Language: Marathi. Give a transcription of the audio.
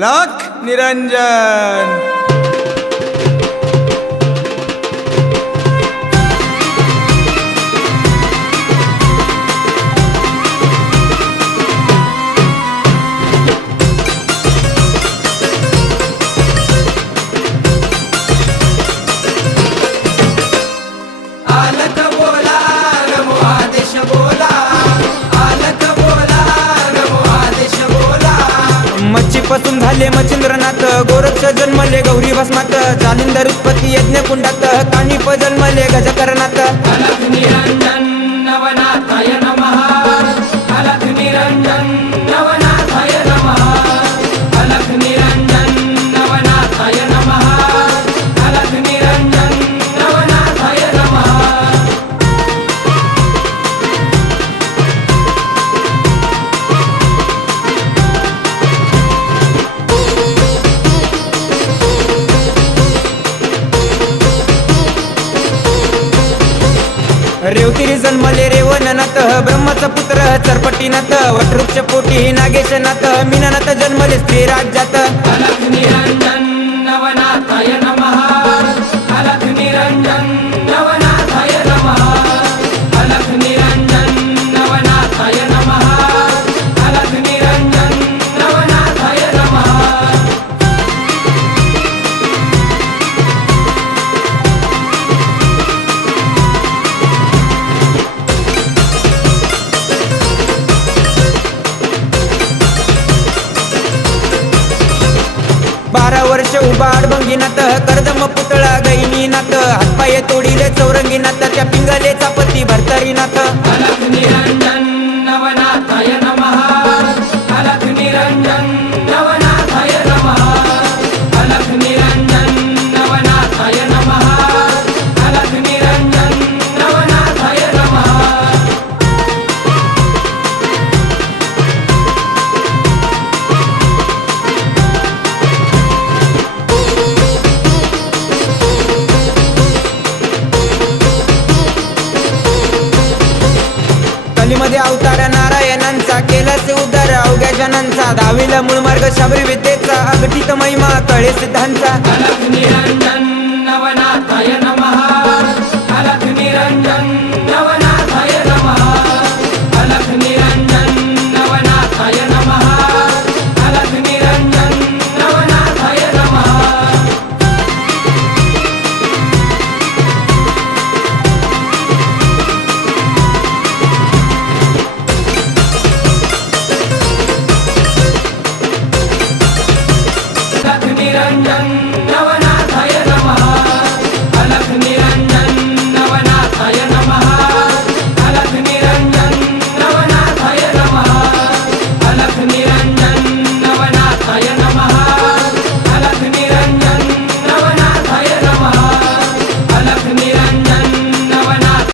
अलख निरंजन। मच्छीपासून झाले मच्छिंद्रनाथ, गोरक्ष जन्मले गौरी भस्मात, जालिंदर उत्पत्ती यज्ञ कुंडात, कानिप जन्मले गजकरणात। अलख निरंजन नवनाथाय नमः, अलख निरंजन नवनाथाय नमः, अलख निरंजन नवनाथाय नमः, अलख निरंजन नवनाथाय नमः। रेवतिरी जन्मले रेवणनाथ, ब्रह्माचा पुत्र चरपटीनाथ, वटवृक्ष पोटी नागेशनाथ, मीननाथ जन्मले स्त्री राज्यात। अलख निरंजन नवनाथाय नमः, अलख निरंजन नवनाथाय नमः, अलख निरंजन नवनाथाय नमः, अलख निरंजन नवनाथाय नमः। बारा वर्ष उभा अडभंगीनाथ, कर्दम पुतळा गैनीनाथ, हातपाय तोडिले चौरंगीनाथ, त्या पिंगलेचा पती भरतरीनाथ। अलख निरंजन नवनाथाय नमः, अलख निरंजन नवनाथाय नमः, अलख निरंजन नवनाथाय नमः, अलख निरंजन नवनाथाय नमः। कलीमध्ये अवतार नारायणांचा, केलाचे उद्धार अवघ्या जनांचा, दहावीला मूळ मार्ग शबरी विद्येचा, अगठित महिमा कळे सिद्धांचा। अलख निरंजन